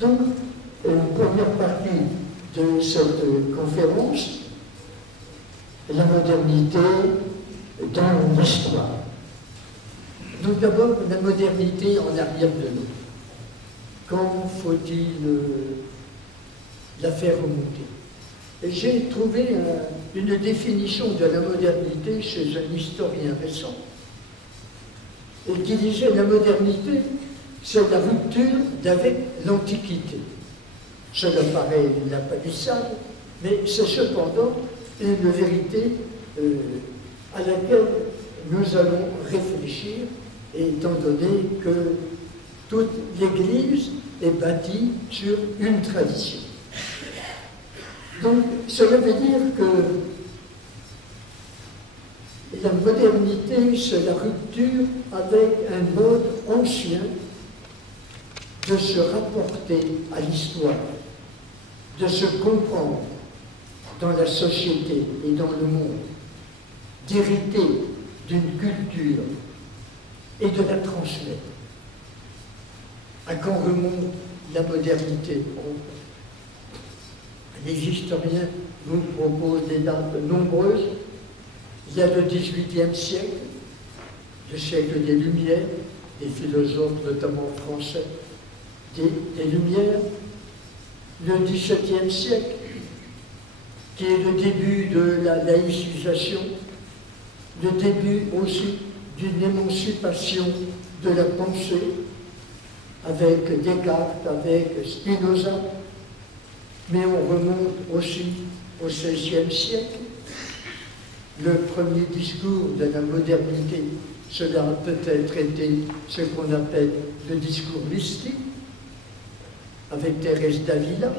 Donc, une première partie de cette conférence, la modernité dans l'histoire. Donc d'abord, la modernité en arrière de nous. Comment faut-il la faire remonter? J'ai trouvé une définition de la modernité chez un historien récent, et qui disait la modernité, c'est la rupture d'avec l'Antiquité. Cela paraît la palissade, mais c'est cependant une vérité à laquelle nous allons réfléchir, étant donné que toute l'Église est bâtie sur une tradition. Donc, cela veut dire que la modernité, c'est la rupture avec un mode ancien de se rapporter à l'histoire, de se comprendre dans la société et dans le monde, d'hériter d'une culture et de la transmettre. À quand remonte la modernité? Les historiens nous proposent des dates nombreuses. Il y a le XVIIIe siècle, le siècle des Lumières, des philosophes notamment français, des Lumières, le XVIIe siècle, qui est le début de la laïcisation, le début aussi d'une émancipation de la pensée, avec Descartes, avec Spinoza, mais on remonte aussi au XVIe siècle. Le premier discours de la modernité, cela a peut-être été ce qu'on appelle le discours mystique, avec Thérèse d'Avila,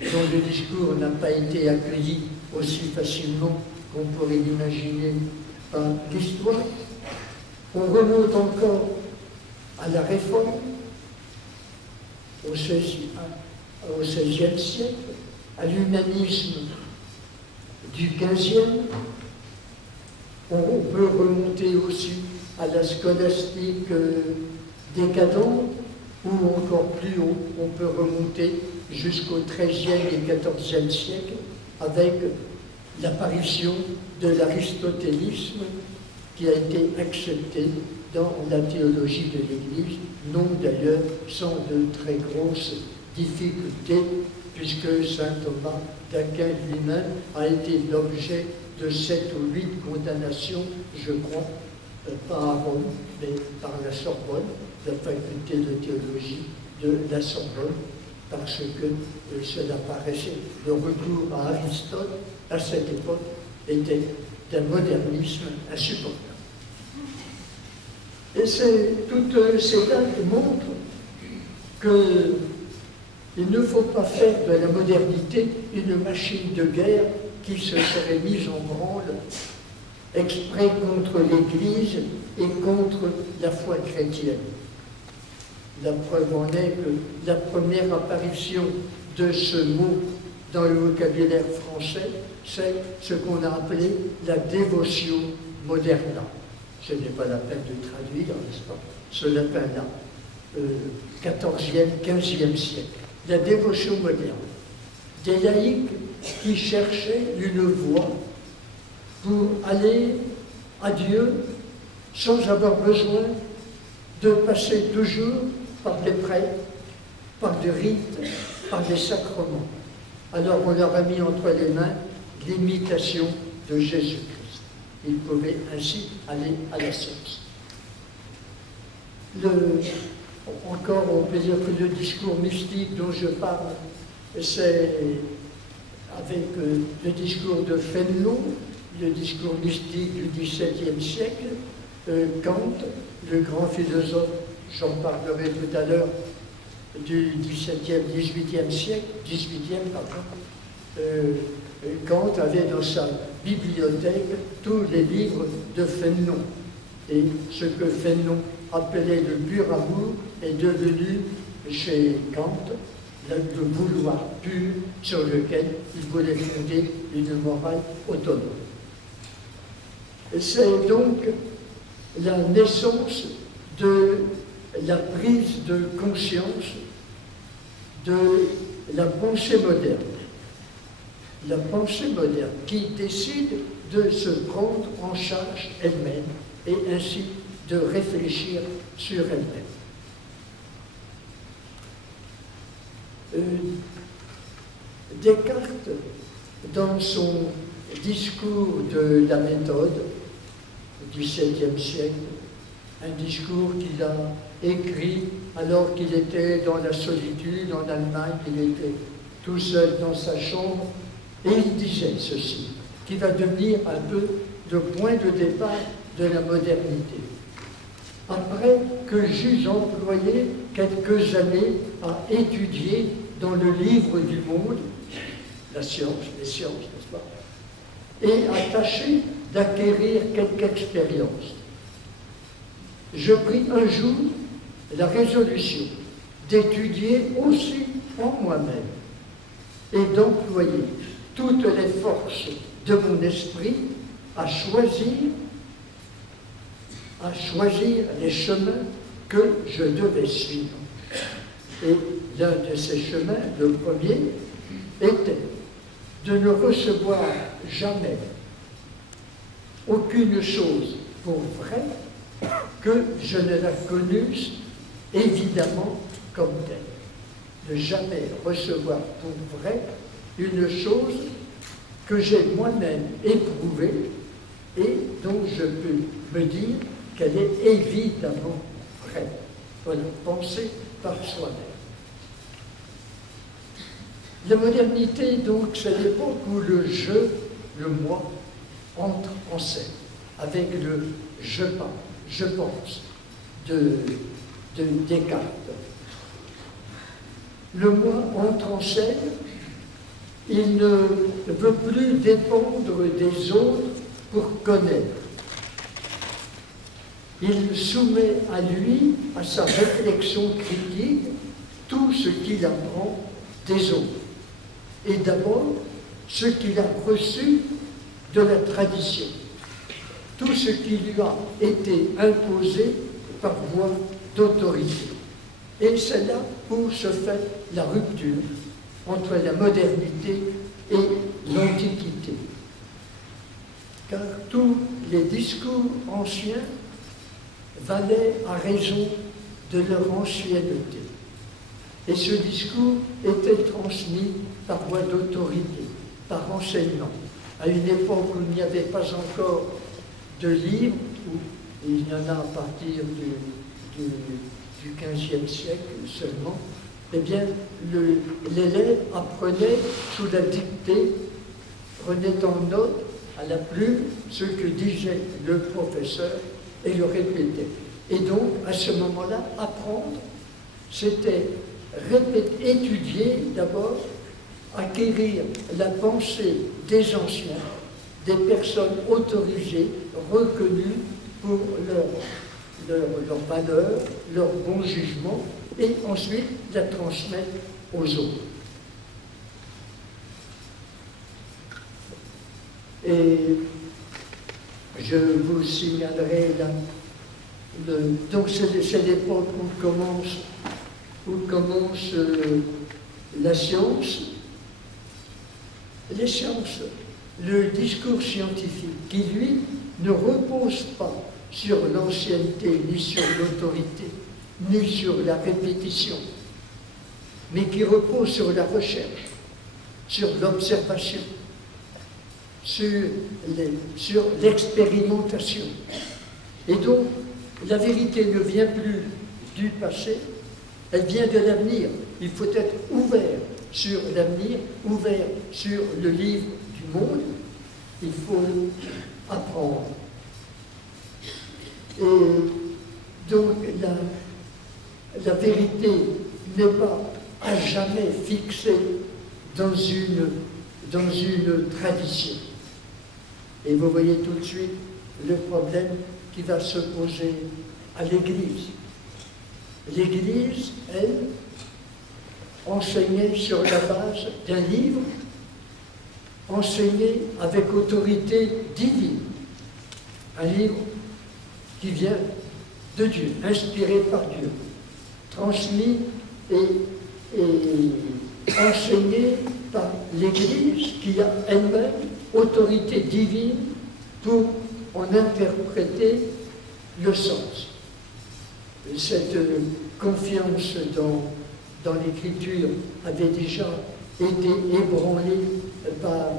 dont le discours n'a pas été accueilli aussi facilement qu'on pourrait l'imaginer par l'histoire. On remonte encore à la Réforme, au XVIe siècle, à l'humanisme du XVe. On peut remonter aussi à la scolastique décadente, ou encore plus haut, on peut remonter jusqu'au XIIIe et XIVe siècle avec l'apparition de l'aristotélisme qui a été accepté dans la théologie de l'Église, non d'ailleurs sans de très grosses difficultés, puisque saint Thomas d'Aquin lui-même a été l'objet de 7 ou 8 condamnations, je crois, pas à Rome, mais par la Sorbonne, la faculté de théologie de la Sorbonne, parce que cela paraissait, le retour à Aristote, à cette époque, était d'un modernisme insupportable. Et toutes ces dates montrent qu'il ne faut pas faire de la modernité une machine de guerre qui se serait mise en branle exprès contre l'Église et contre la foi chrétienne. La preuve en est que la première apparition de ce mot dans le vocabulaire français, c'est ce qu'on a appelé la dévotio moderna. Ce n'est pas la peine de traduire, n'est-ce pas, ce latin-là, 14e, 15e siècle. La dévotion moderne. Des laïcs qui cherchaient une voie pour aller à Dieu sans avoir besoin de passer toujours par des prêtres, par des rites, par des sacrements. Alors on leur a mis entre les mains l'imitation de Jésus-Christ. Ils pouvaient ainsi aller à la source. Encore, on peut dire que le discours mystique dont je parle, c'est avec le discours de Fénelon, le discours mystique du XVIIe siècle, Kant, le grand philosophe, j'en parlerai tout à l'heure, du XVIIe siècle, Kant avait dans sa bibliothèque tous les livres de Fénelon. Et ce que Fénelon appelait le pur amour est devenu, chez Kant, le vouloir pur sur lequel il voulait fonder une morale autonome. C'est donc la naissance de la prise de conscience de la pensée moderne. La pensée moderne qui décide de se prendre en charge elle-même et ainsi de réfléchir sur elle-même. Descartes, dans son discours de la méthode du XVIIe siècle, un discours qu'il a écrit alors qu'il était dans la solitude en Allemagne, il était tout seul dans sa chambre, et il disait ceci, qui va devenir un peu le point de départ de la modernité. Après que j'eus employé quelques années à étudier dans le livre du monde, la science, les sciences, n'est-ce pas, et à tâcher d'acquérir quelque expérience, je pris un jour la résolution d'étudier aussi en moi-même et d'employer toutes les forces de mon esprit à choisir les chemins que je devais suivre. Et l'un de ces chemins, le premier, était de ne recevoir jamais aucune chose pour vraie que je ne la connusse évidemment comme telle. Ne jamais recevoir pour vrai une chose que j'ai moi-même éprouvée et dont je peux me dire qu'elle est évidemment vraie. Voilà, penser par soi-même. La modernité, donc, c'est l'époque où le je, le moi, entre en scène, avec le je pense de Descartes. Le moi entre en scène, il ne veut plus dépendre des autres pour connaître. Il soumet à lui, à sa réflexion critique, tout ce qu'il apprend des autres. Et d'abord, ce qu'il a reçu de la tradition. Tout ce qui lui a été imposé par voie d'autorité. Et c'est là où se fait la rupture entre la modernité et l'Antiquité. Car tous les discours anciens valaient à raison de leur ancienneté. Et ce discours était transmis par voie d'autorité, par enseignement, à une époque où il n'y avait pas encore de livres, où il y en a à partir du XVe siècle seulement, eh bien, l'élève apprenait sous la dictée, prenait en note à la plume ce que disait le professeur et le répétait. Et donc, à ce moment-là, apprendre, c'était étudier d'abord, acquérir la pensée des anciens, des personnes autorisées, reconnues pour leur valeur, leur bon jugement, et ensuite la transmettre aux autres. Et je vous signalerai là, donc c'est l'époque où commence la science. Les sciences, le discours scientifique, qui lui ne repose pas sur l'ancienneté, ni sur l'autorité, ni sur la répétition, mais qui repose sur la recherche, sur l'observation, sur l'expérimentation. Et donc, la vérité ne vient plus du passé, elle vient de l'avenir. Il faut être ouvert sur l'avenir, ouvert sur le livre du monde. Il faut apprendre. Et donc, la vérité n'est pas à jamais fixée dans une tradition. Et vous voyez tout de suite le problème qui va se poser à l'Église. L'Église, elle, enseignait sur la base d'un livre, enseignait avec autorité divine. Un livre qui vient de Dieu, inspiré par Dieu, transmis et est enseigné par l'Église qui a elle-même autorité divine pour en interpréter le sens. Cette confiance dans l'Écriture avait déjà été ébranlée par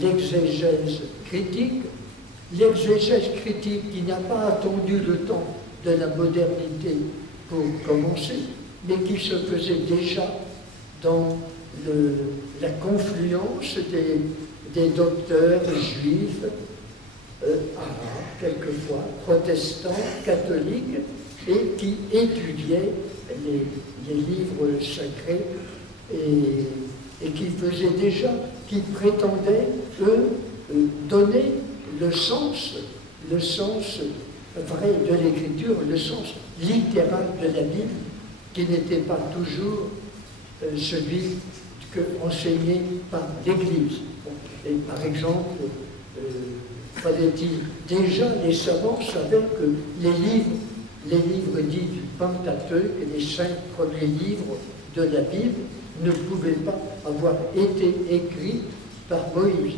l'exégèse critique. L'exégèse critique qui n'a pas attendu le temps de la modernité pour commencer, mais qui se faisait déjà dans la confluence des docteurs juifs, arabes quelquefois, protestants, catholiques, et qui étudiaient les livres sacrés et qui faisaient déjà, qui prétendaient, eux, donner le sens vrai de l'écriture, le sens littéral de la Bible, qui n'était pas toujours celui enseigné par l'Église. Et par exemple, fallait-il déjà, les savants savaient que les livres dits du Pentateuque, les 5 premiers livres de la Bible, ne pouvaient pas avoir été écrits par Moïse.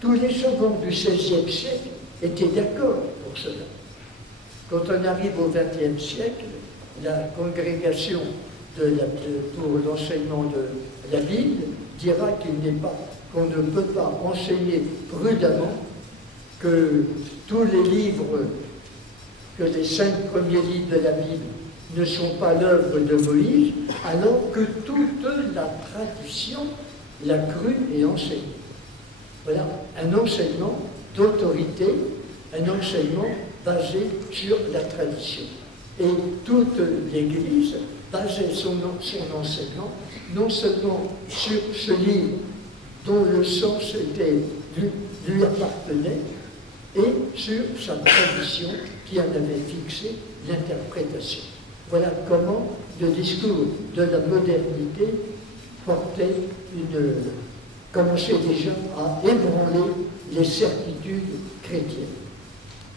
Tous les savants du XVIe siècle étaient d'accord pour cela. Quand on arrive au XXe siècle, la congrégation pour l'enseignement de la Bible dira qu'on ne peut pas enseigner prudemment que tous les livres, que les 5 premiers livres de la Bible ne sont pas l'œuvre de Moïse, alors que toute la tradition l'a cru et enseigné. Voilà un enseignement d'autorité, un enseignement basé sur la tradition. Et toute l'Église basait son enseignement non seulement sur ce livre dont le sens lui appartenait, et sur sa tradition qui en avait fixé l'interprétation. Voilà comment le discours de la modernité commençait déjà à ébranler les certitudes chrétiennes.